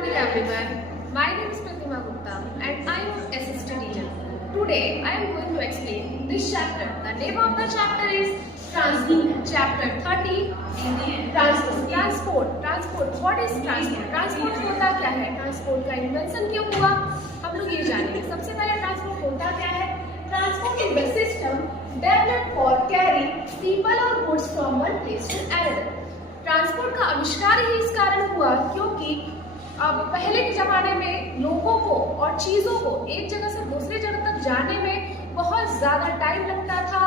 Morning everyone, my name is Pratima Gupta and I am assistant teacher. Today I am going to explain this chapter. The name of the chapter is Transport. Chapter 30 Transport. What is transport? Transport होता क्या है? Transport का invention क्यों हुआ? हम लोग ये जानेंगे. सबसे पहले ट्रांसपोर्ट होता क्या है? Transport is the system developed for carrying people or goods from one place to another. Transport का आविष्कार ही इस कारण हुआ क्योंकि अब पहले के जमाने में लोगों को और चीजों को एक जगह से दूसरी जगह तक जाने में बहुत ज्यादा टाइम लगता था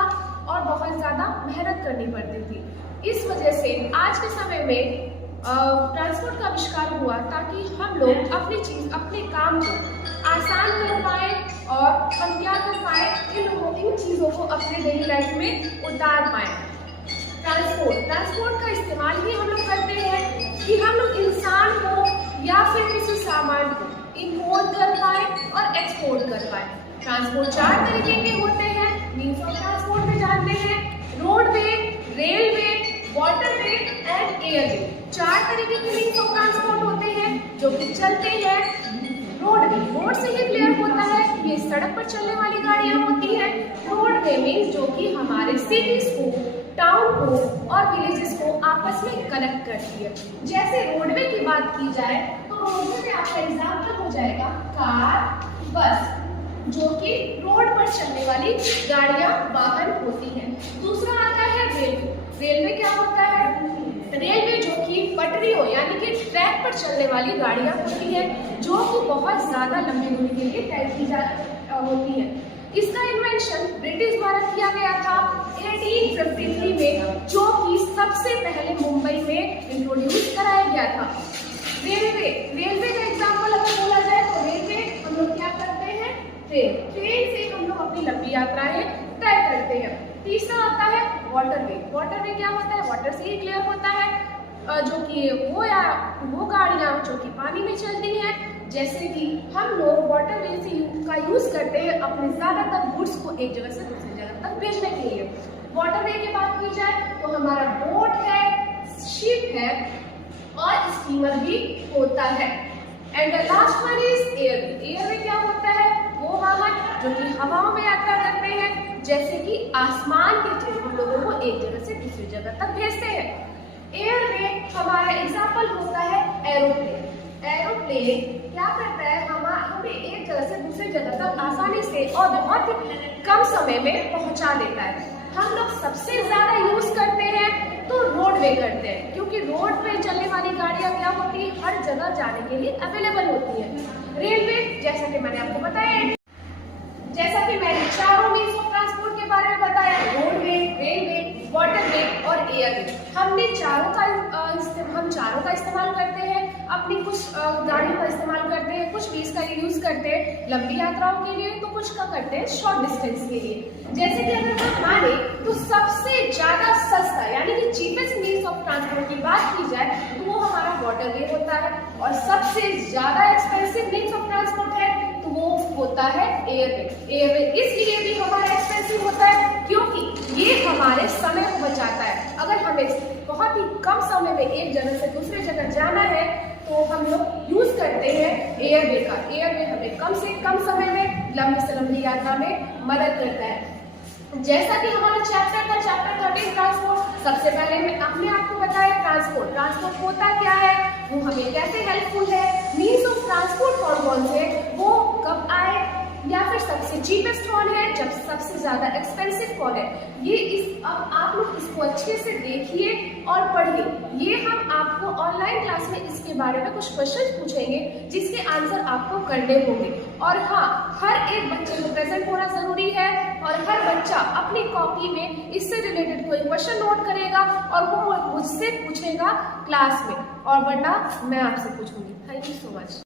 और बहुत ज्यादा मेहनत करनी पड़ती थी. इस वजह से आज के समय में ट्रांसपोर्ट का आविष्कार हुआ ताकि हम लोग अपने काम को आसान कर पाए और हम क्या कर पाए, इन चीजों को अपने डेली लाइफ में उतार पाए. ट्रांसपोर्ट का इस्तेमाल ही हम लोग करते हैं कि हम लोग इंसान को या फिर किसी सामान को इंपोर्ट कर पाए और एक्सपोर्ट कर पाए. ट्रांसपोर्ट 4 तरीके के होते हैं. मीन्स ऑफ ट्रांसपोर्ट में जानते हैं roadway, railway, waterway and airway. 4 तरीके के मीन्स ऑफ ट्रांसपोर्ट होते हैं जो कि चलते हैं. रोड से ही क्लियर होता है, ये सड़क पर चलने वाली गाड़ियां होती हैं. रोडवे मीन्स जो कि हमारे सिटीज को, टाउन को और विलेजेस को आपस में कनेक्ट करती है. जैसे रोडवे की बात की जाए तो रोडवे में आपका एग्जाम्पल हो जाएगा कार, बस, जो कि रोड पर चलने वाली गाड़ियां, वाहन होती हैं. दूसरा आता है रेलवे. रेलवे क्या होता है? रेलवे जो कि पटरी हो यानी कि ट्रैक पर चलने वाली गाड़ियां होती है जो कि बहुत ज्यादा लंबी दूरी के लिए तय की होती है. इसका इन्वेंशन ब्रिटिश द्वारा किया गया था 1853 में, जो कि सबसे पहले मुंबई में इंट्रोड्यूस कराया गया था. रेलवे का एग्जांपल अगर बोला जाए तो रेलवे हम लोग क्या करते हैं? ट्रेन से हम लोग अपनी लंबी यात्राएं तय करते हैं. तीसरा आता है वाटरवे क्या होता है? वाटर से ही क्लियर होता है, जो कि वो गाड़ियां जो कि पानी में चलती हैं. जैसे कि हम लोग वाटरवे का यूज करते हैं अपने ज्यादातर गुड्स को एक जगह से दूसरी जगह तक भेजने के लिए. वाटरवे की बात की जाए तो हमारा बोट है, शिप है और स्टीमर भी होता है. And last one is airway. Airway क्या होता है? वो वाहन जो कि हवाओं में यात्रा करते हैं, जैसे कि आसमान के थ्रू हम लोगों को एक जगह से दूसरी जगह तक भेजते हैं. एयरवे हमारा एग्जाम्पल होता है एरोप्लेन. एरोप्लेन क्या करता है? हमें एक जगह से दूसरी जगह तक आसानी से और बहुत ही कम समय में पहुंचा देता है. हम लोग सबसे ज्यादा यूज करते हैं तो रोडवे करते हैं क्योंकि रोड पे चलने वाली गाड़ियां क्या होती है? हर जगह जाने के लिए अवेलेबल होती है. रेलवे जैसा कि मैंने आपको बताया, जैसा कि मैंने चारों मीन्स ऑफ ट्रांसपोर्ट के बारे में बताया, रोडवे, रेलवे, वाटरवे और एयरवे. हम चारों का इस्तेमाल करते हैं. अपनी कुछ गाड़ियों का इस्तेमाल करते हैं, कुछ भी इसका यूज करते हैं लंबी यात्राओं के लिए, तो कुछ का करते हैं शॉर्ट डिस्टेंस के लिए. जैसे कि अगर हम माने तो सबसे ज्यादा सस्ता यानी कि चीपेस्ट मीन्स ऑफ ट्रांसपोर्ट की बात की जाए तो वो हमारा वाटरवे होता है. और सबसे ज्यादा एक्सपेंसिव मीन्स ऑफ ट्रांसपोर्ट है तो वो होता है एयरवे. एयरवे इसलिए भी हमारा एक्सपेंसिव होता है क्योंकि ये हमारे समय को बचाता है. अगर हमें बहुत ही कम समय में एक जगह से दूसरी जगह जाना है तो हम लोग यूज करते हैं एयरवे का. एयरवे हमें कम से कम समय में लंबी से लंबी यात्रा में मदद करता है. जैसा कि हमारा चैप्टर 13 ट्रांसपोर्ट. सबसे पहले हमने आपको बताया ट्रांसपोर्ट होता क्या है, वो हमें कैसे हेल्पफुल है, मीन्स ऑफ ट्रांसपोर्ट कौन से, वो कब आए, या फिर सबसे चीपेस्ट कौन है, जब सबसे ज्यादा एक्सपेंसिव कौन है. अब आप लोग इसको अच्छे से देखिए और पढ़िए. ये हम आपको ऑनलाइन क्लास में इसके बारे में कुछ क्वेश्चन पूछेंगे जिसके आंसर आपको करने होंगे. और हाँ, हर एक बच्चे को प्रेजेंट होना जरूरी है और हर बच्चा अपनी कॉपी में इससे रिलेटेड कोई क्वेश्चन नोट करेगा और वो मुझसे पूछेगा क्लास में, और वरना मैं आपसे पूछूंगी. Thank you so much.